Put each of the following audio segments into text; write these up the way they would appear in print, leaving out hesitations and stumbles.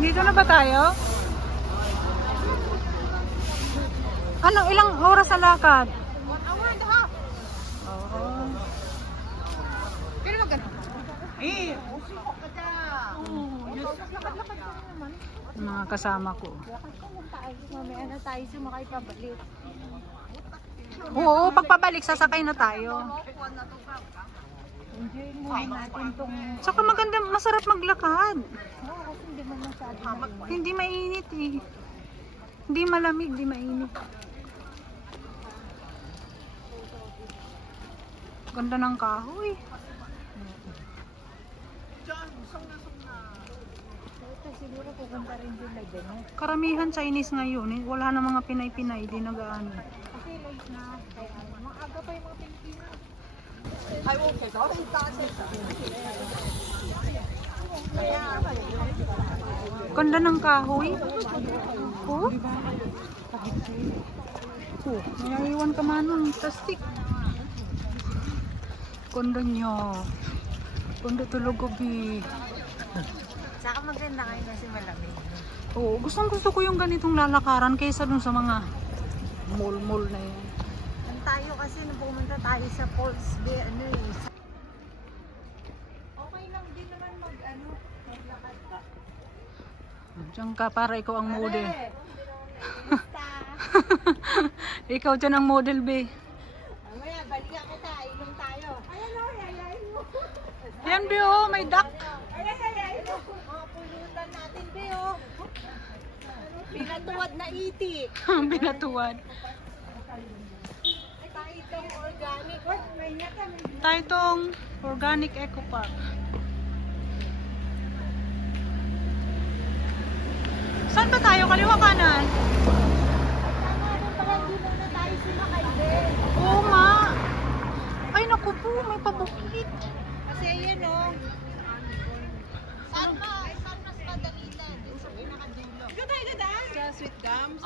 Dito na ba tayo? Ano, ilang oras sa lakad? 1 hour and a half. Oo. Pero maganda. Eh, Lakad-lakad ka naman. mga kasama ko. Mamaya na tayo sumakay pabalik. Oo, pagpabalik sasakay na tayo. Enjoy muna natin tong... Saka maganda, masarap maglakad. Oo, kasi hindi mo masyado. Hindi mainit eh. Hindi malamig, hindi mainit. Ganda ng kahoy. Ito siguro pupunta rin din na gano'n. Karamihan Chinese ngayon eh. Wala na mga Pinay-Pinay, di nagaano. Kasi late na. Kaya maaga pa yung mga Pilipino. Ganda ng kahoy. Oh. Oh, may naiwan ka man ng plastic. Ganda niya. Ganda talaga, bi. Saka maganda kayo kasi malamig. Oo, gusto ko yung ganitong lalakaran kaysa dun sa mga mall-mall na yan. Tayo kasi nung pumunta tayo sa Falls Bay, ano eh. Okay lang din naman maglakad ka. Diyan ka para ikaw ang model. Basta. Ikaw dyan ang model, be. Mamaya, balikan kita. Inom tayo. Ayan o, yayain mo. Yan, be, oh, may duck. Ayan, yayain mo. Mga pulutan natin, be, oh. Pinatuwad na iti. Binatuwad. Tayo itong organic. Tayo itong Organic Eco Park. Saan ba tayo? Kaliwa kanan? Tama rin pala, hindi muna tayo sumakay, be. Oo nga. Ay, naku po, may pabukit. Kasi ayan, oh. Saan mas madalitan? Sa pinakadulo. Dito tayo dadaan? Sa Sweet Gums?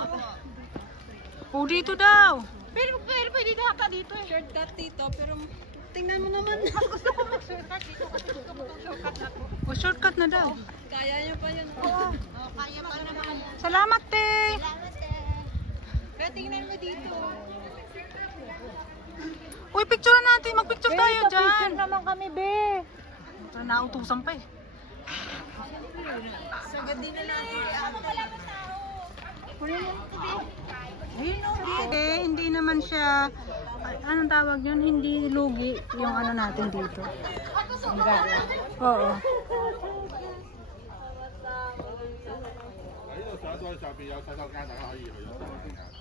Oh, dito daw. Pero pwede ka dito eh. Shortcut dito, pero tingnan mo naman. Gusto ko mag-shortcut dito kasi gusto ko shortcut na to. O, shortcut na daw. Kaya niyo pa yun. Oo. Kaya pa naman. Salamat, te. Salamat eh. Pero tingnan mo dito. Uy, picture natin. Mag-picture tayo dyan. Picture naman kami, be. Nautusan pa eh. Sagad din na natin. Ano pala mo tao? Kunin mo ito, be. Ayun, eh, hindi naman siya, anong tawag yun? Hindi lugi yung ano natin dito. Ang gala. Oo. 都喺上邊有洗手間，大家可以去咗。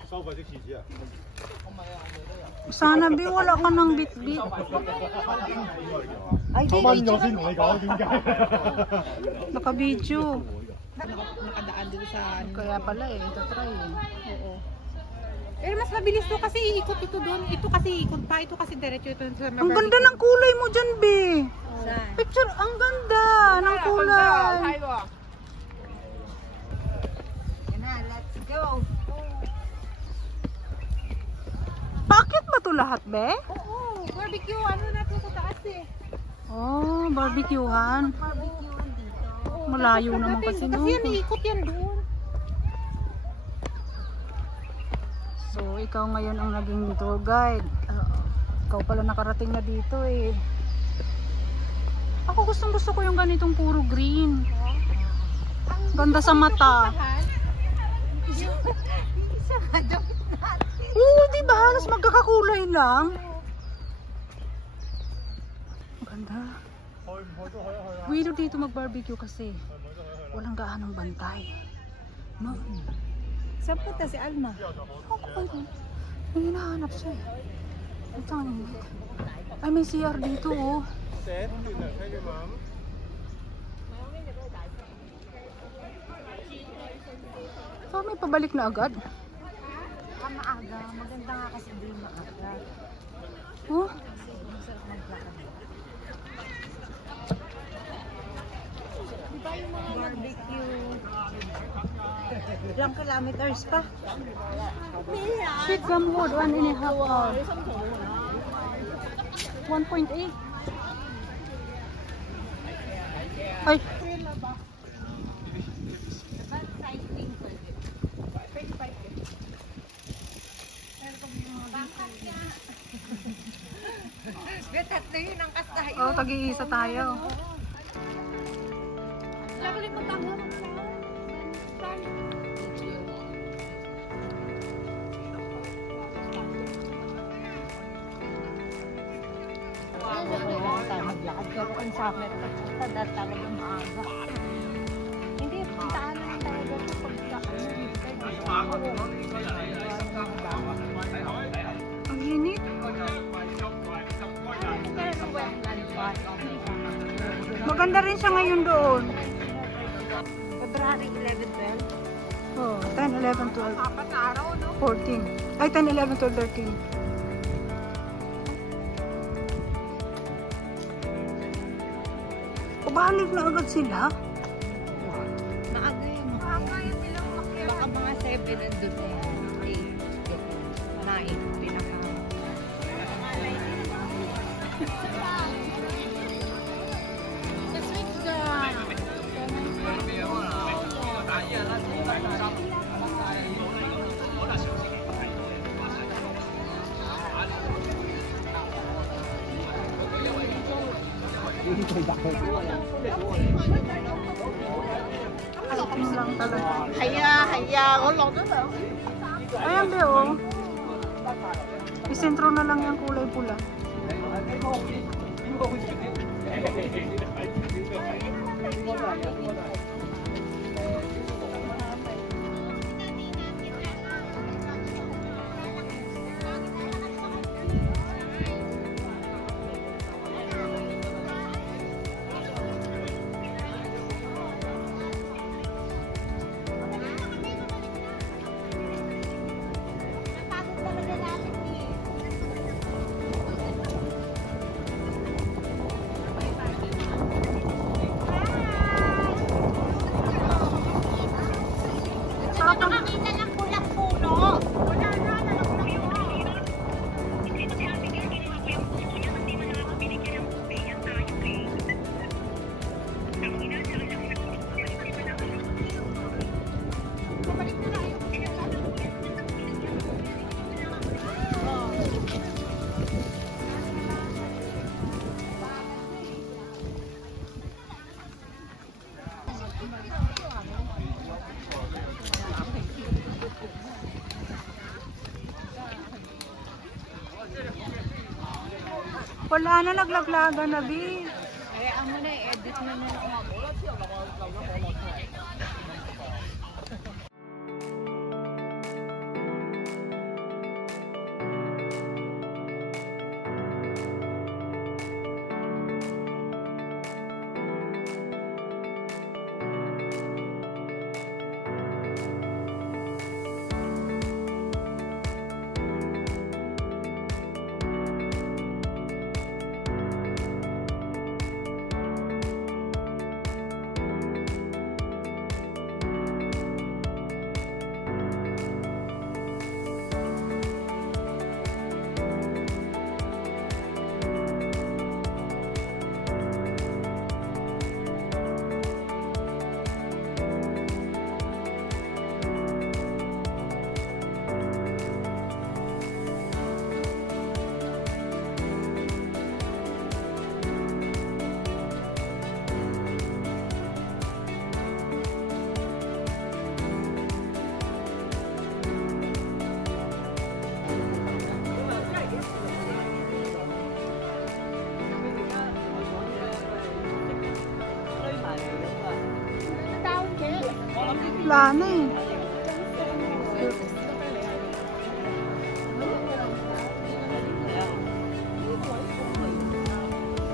收費的廁紙啊？ Sana, Bi, wala ka ng bit-bit. Ay, di. 蚊咗先同你講點解？ Naka-video. Nakadaan dito sa... Kaya pala eh, tatry eh. Oo. Pero mas mabilis to kasi iikot ito doon. Ito kasi ikot pa. Ito kasi diretso ito sa... Ang ganda ng kulay mo dyan, Bi. Saan? Picture, ang ganda ng kulay. Yan na, let's go. Bakit ba to lahat, Be? Oo, barbecue. Ano na to sa taas eh. Oh, barbecuehan. Barbecue dito. Malayo naman kasi no. Kasi yan, iikot yan doon. So, ikaw ngayon ang naging tour guide. Ikaw pala nakarating na dito eh. Ako gustong-gusto ko yung ganitong puro green. Ganda sa mata. Oo, di ba? Halos magkakakulay lang. Ganda. Wilo dito mag-barbecue kasi walang gaanong bantay. No? Saan punta si Alma? Ako pa rin. May hinahanap siya eh. Ito ang init. Ay, may CR dito oh. So, may pabalik na agad. Maaga. Maganda nga kasi doon maaga. Oh? Masarap maglakad. Barbecue. Ilang kilometers pa? Sweet gum wood, 1.5 hour. 1.8. Ay. Tatlo yun ang kastayo. Oh, tag-iisa tayo. Lagli mo tango. Maglakad pero kung summer ka talagang maaga. Hindi, puntaan na tayo doon pag Ang init. Maganda rin siya ngayon doon. February 11, 12. Oh, 10, 11, 12. Apat na araw, no? 14. Ay, 10, 11, 12, 13. Pabalik na agad sila. Maaga yun. Maaga yun nilang makyat. Baka mga 7 nandun eh. 8. 9. Pinaka. Sa switch dyan. Hiking lang talaga. Haya. Ulo na ba? Ayan, Be, oh. Isentro na lang yung kulay pula. Wala na, naglaglaga na, Bi. Kaya mo na, edit mo na. Wala na eh.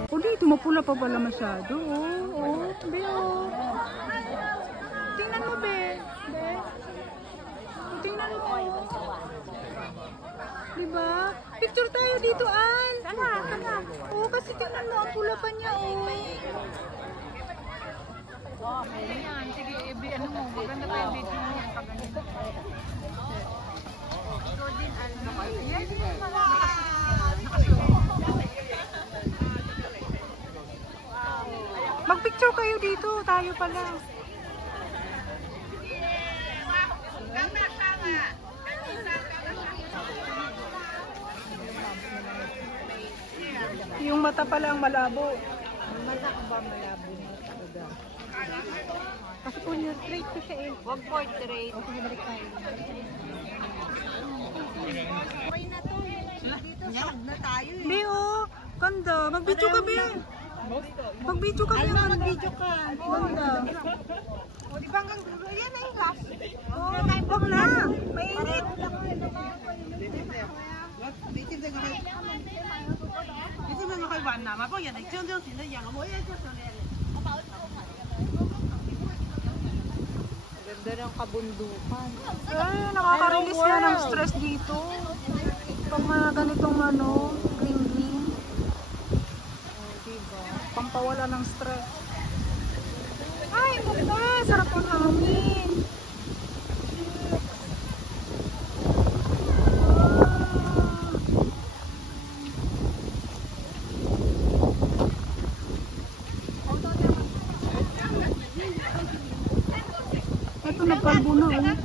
O dito, mapula pa pala masyado. Oo, be, oh. Tingnan mo, be. Be. Tingnan mo. Diba? Picture tayo dito, Al. Sana. Oo, kasi tingnan mo, ang pula pa niya, oh. Ayan, sige, ano mo, maganda pa yung video mo pag ganito. Ikaw din, ano. Ayan, Mag-picture kayo dito, tayo pala. Yung mata pala ang malabo. mata ko ba malabo mo talaga? Kasi portrait ko siya eh. Huwag portrait. O, sige, balik tayo. Okay na to. Dito, sag na tayo eh. Be, oh. Ganda. Mag-video ka, Be. Mag-video ka, Be. Alma, mag-video ka. Ganda. O, di ba hanggang dulo? Yan na yung last. Oh, wag na. Mainit. Ganda ng kabundukan. Ay, nakaka-release yan ng stress dito. Pag mga ganitong ano, green. Diba? Pampawala ng stress. Ay, ganda. Sarap ang hangin. Ito, nagkalbo na oh.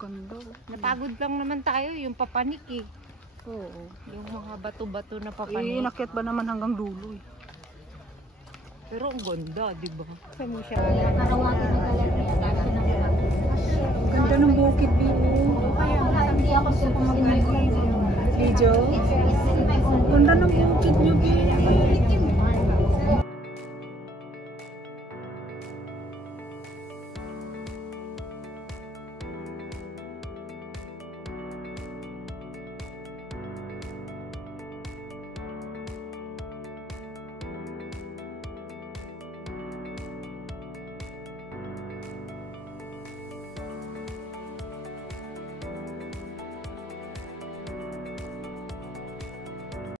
Ganda. Napagod lang naman tayo, yung papanik eh. Oo. Yung mga bato-bato na Eh, papanik. inakyat ba naman hanggang dulo eh. Pero ang ganda, di ba? Saan mo siya? Ganda ng bukid dito. Video? Ganda ng bukid niyo, babe.